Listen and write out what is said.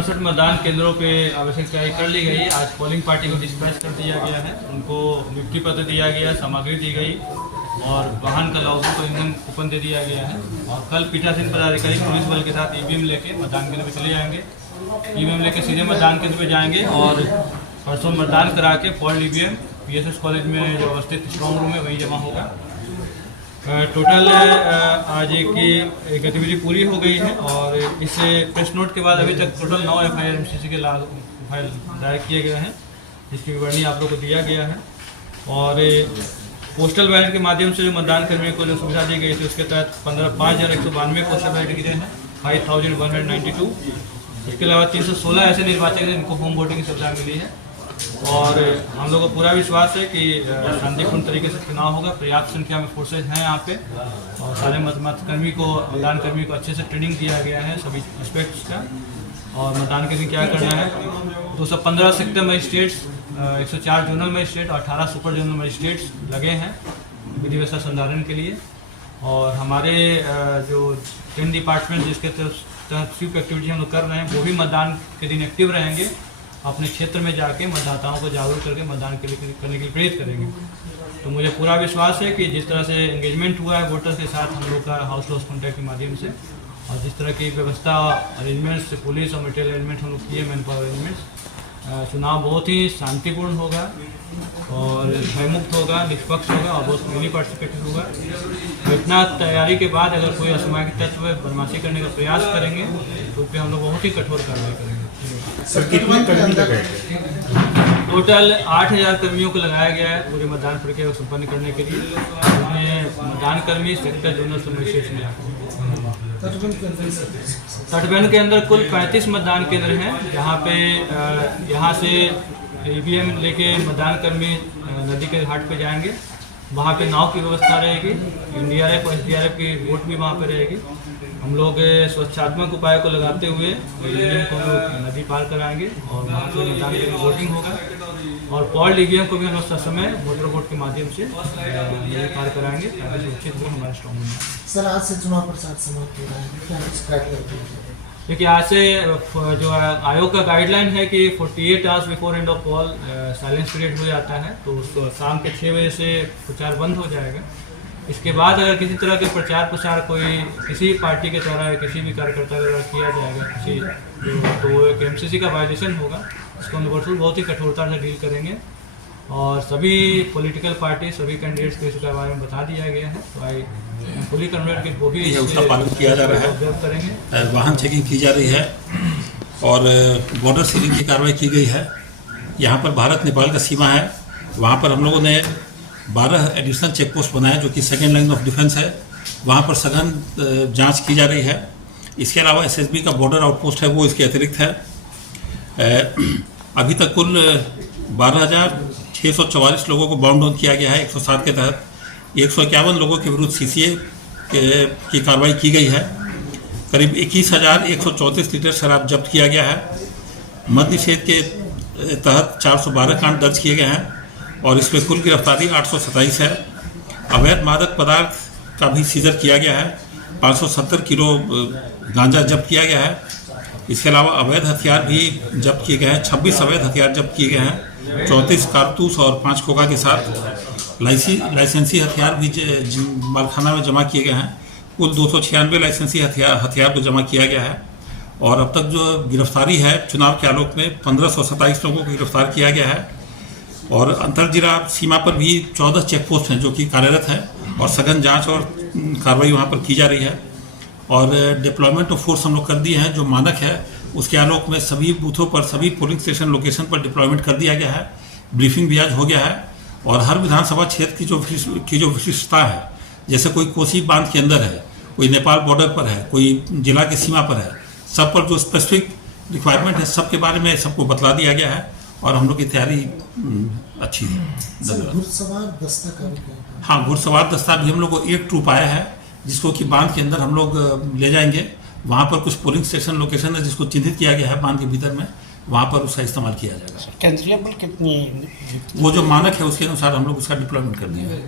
68 मतदान केंद्रों पे आवश्यक तैयारी कर ली गई। आज पोलिंग पार्टी को डिस्पैच कर दिया गया है, उनको नियुक्ति पत्र दिया गया, सामग्री दी गई और वाहन का लॉगो को ईंधन कूपन दे दिया गया है। और कल पीठासीन पदाधिकारी पुलिस बल के साथ ईवीएम लेके मतदान केंद्र पे चले जाएंगे। ईवीएम लेके सीधे मतदान केंद्र पे जाएंगे और परसों मतदान करा के पोल्ड ईवीएम PSS कॉलेज में जो अवस्थित स्ट्रॉन्ग रूम है वहीं जमा होगा। टोटल आज की गतिविधि पूरी हो गई है और इस प्रेस नोट के बाद अभी तक टोटल 9 FIR MCC के फाइल दायर किए गए हैं, जिसकी विवरणी आप लोग को दिया गया है। और पोस्टल बैलेट के माध्यम से जो मतदान कर्मियों को जो सुविधा दी गई थी उसके तहत 5,192 पोस्टल बैलेट गिरे हैं, 5,192। इसके अलावा 316 ऐसे निर्वाचक हैं जिनको होम वोटिंग की सुविधा मिली है। और हम लोग को पूरा विश्वास है कि शांतिपूर्ण तरीके से चुनाव होगा। पर्याप्त संख्या में फोर्सेज हैं यहाँ पे और सारे मतदान कर्मी को अच्छे से ट्रेनिंग दिया गया है सभी एस्पेक्ट्स का। और मतदान के दिन क्या करना है, 215 सेक्टर मजिस्ट्रेट्स, 104 जोनल मजिस्ट्रेट और 18 सुपर जोनल मजिस्ट्रेट्स लगे हैं विधि व्यवस्था संधारण के लिए। और हमारे जो 10 डिपार्टमेंट जिसके तहत स्वीप एक्टिविटी हम लोग कर रहे हैं वो भी मतदान के दिन एक्टिव रहेंगे, अपने क्षेत्र में जाके मतदाताओं को जागरूक करके मतदान करने के लिए प्रेरित करेंगे। तो मुझे पूरा विश्वास है कि जिस तरह से एंगेजमेंट हुआ है वोटर्स के साथ हम लोग का हाउस टू हाउस कॉन्टैक्ट के माध्यम से, और जिस तरह की व्यवस्था अरेंजमेंट्स पुलिस और मटेरियल अरेंजमेंट हम लोग किए, मैन पावर अरेंजमेंट्स, चुनाव बहुत ही शांतिपूर्ण होगा और भयमुक्त होगा, निष्पक्ष होगा और बहुत मिली पार्टिसिपेटिव होगा। इतना तैयारी के बाद अगर कोई असामाजिक तत्व बदमाशी करने का प्रयास करेंगे तो उस पर हम लोग बहुत ही कठोर कार्रवाई करेंगे। सर कितने कर्मी लगाए? टोटल 8,000 कर्मियों को लगाया गया है पूरे मतदान प्रक्रिया को संपन्न करने के लिए। उसमें मतदान कर्मी सेक्टर जोनल मजिस्ट्रेट में तटबंध के अंदर कुल 35 मतदान केंद्र हैं, जहाँ पे यहाँ से ईवीएम लेके मतदान कर्मी नदी के घाट पे जाएंगे। वहाँ पे नाव की व्यवस्था रहेगी, NDRF और SDRF की बोट भी वहाँ पे रहेगी। हम लोग स्वच्छात्मक उपाय को लगाते हुए ईवीएम को नदी पार कराएंगे और वहाँ से मतदान के लिए वोटिंग होगा। और पोल्ड ईवीएम को भी हम लोग समय वोटर वोट के माध्यम से नदी पार कराएंगे ताकि सुरक्षित हो हमारे स्ट्रॉन्ग रूम में। सर आज से चुनाव प्रचार समाप्त हो रहा है, क्या स्ट्रैटेजी? देखिए, आज से जो आयोग का गाइडलाइन है कि 48 hours before end of poll silence period हो जाता है, तो उसको शाम के 6 बजे से प्रचार बंद हो जाएगा। इसके बाद अगर किसी तरह के प्रचार प्रसार कोई किसी पार्टी के द्वारा या किसी भी कार्यकर्ता द्वारा किया जाएगा तो वो एक MCC का वायलेशन होगा। इसको हम बहुत ही कठोरता से डील करेंगे और सभी पॉलिटिकल पार्टी सभी कैंडिडेट्स को इसके बारे में बता दिया गया है। तो आई फुली कन्वर्ट के वो भी उसका पालन किया जा रहा है, करेंगे। वाहन चेकिंग की जा रही है और बॉर्डर सीलिंग की कार्रवाई की गई है। यहाँ पर भारत नेपाल का सीमा है, वहाँ पर हम लोगों ने 12 एडिशनल चेक पोस्ट बनाए जो कि सेकेंड लाइन ऑफ डिफेंस है, वहाँ पर सघन जांच की जा रही है। इसके अलावा SSB का बॉर्डर आउटपोस्ट है वो इसके अतिरिक्त है। अभी तक कुल 12,644 लोगों को बाउंड डाउन किया गया है 107 के तहत। 151 लोगों के विरुद्ध CCA की कार्रवाई की गई है। करीब 21,134 लीटर शराब जब्त किया गया है। मद्य निषेध के तहत 412 कांड दर्ज किए गए हैं और इसमें कुल गिरफ्तारी 827 है। अवैध मादक पदार्थ का भी सीजर किया गया है, 570 किलो गांजा जब्त किया गया है। इसके अलावा अवैध हथियार भी जब्त किए गए हैं, 26 अवैध हथियार जब्त किए गए हैं, 34 कारतूस और 5 खोखा के साथ लाइसेंसी हथियार भी मालखाना में जमा किए गए हैं। कुल 296 लाइसेंसी हथियार को जमा किया गया है। और अब तक जो गिरफ्तारी है चुनाव के आलोक में 1527 लोगों को गिरफ्तार किया गया है। और अंतर जिला सीमा पर भी 14 चेक पोस्ट हैं जो कि कार्यरत हैं और सघन जांच और कार्रवाई वहाँ पर की जा रही है। और डिप्लॉयमेंट ऑफ फोर्स हम लोग कर दिए हैं, जो मानक है उसके आलोक में सभी बूथों पर सभी पोलिंग स्टेशन लोकेशन पर डिप्लॉयमेंट कर दिया गया है। ब्रीफिंग भी आज हो गया है और हर विधानसभा क्षेत्र की जो विशिष्टता है, जैसे कोई कोसी बांध के अंदर है, कोई नेपाल बॉर्डर पर है, कोई जिला की सीमा पर है, सब पर जो स्पेसिफिक रिक्वायरमेंट है सबके बारे में सबको बतला दिया गया है और हम लोग की तैयारी अच्छी है। घुड़सवार दस्ता का? हाँ, घुड़सवार दस्ता भी हम लोग को एक ट्रूप आया है जिसको कि बांध के अंदर हम लोग ले जाएंगे। वहाँ पर कुछ पोलिंग स्टेशन लोकेशन है जिसको चिन्हित किया गया है बांध के भीतर में, वहाँ पर उसका इस्तेमाल किया जाएगा। केंद्रीय बल कितनी? वो जो मानक है उसके अनुसार हम लोग उसका डिप्लॉयमेंट कर दिया है।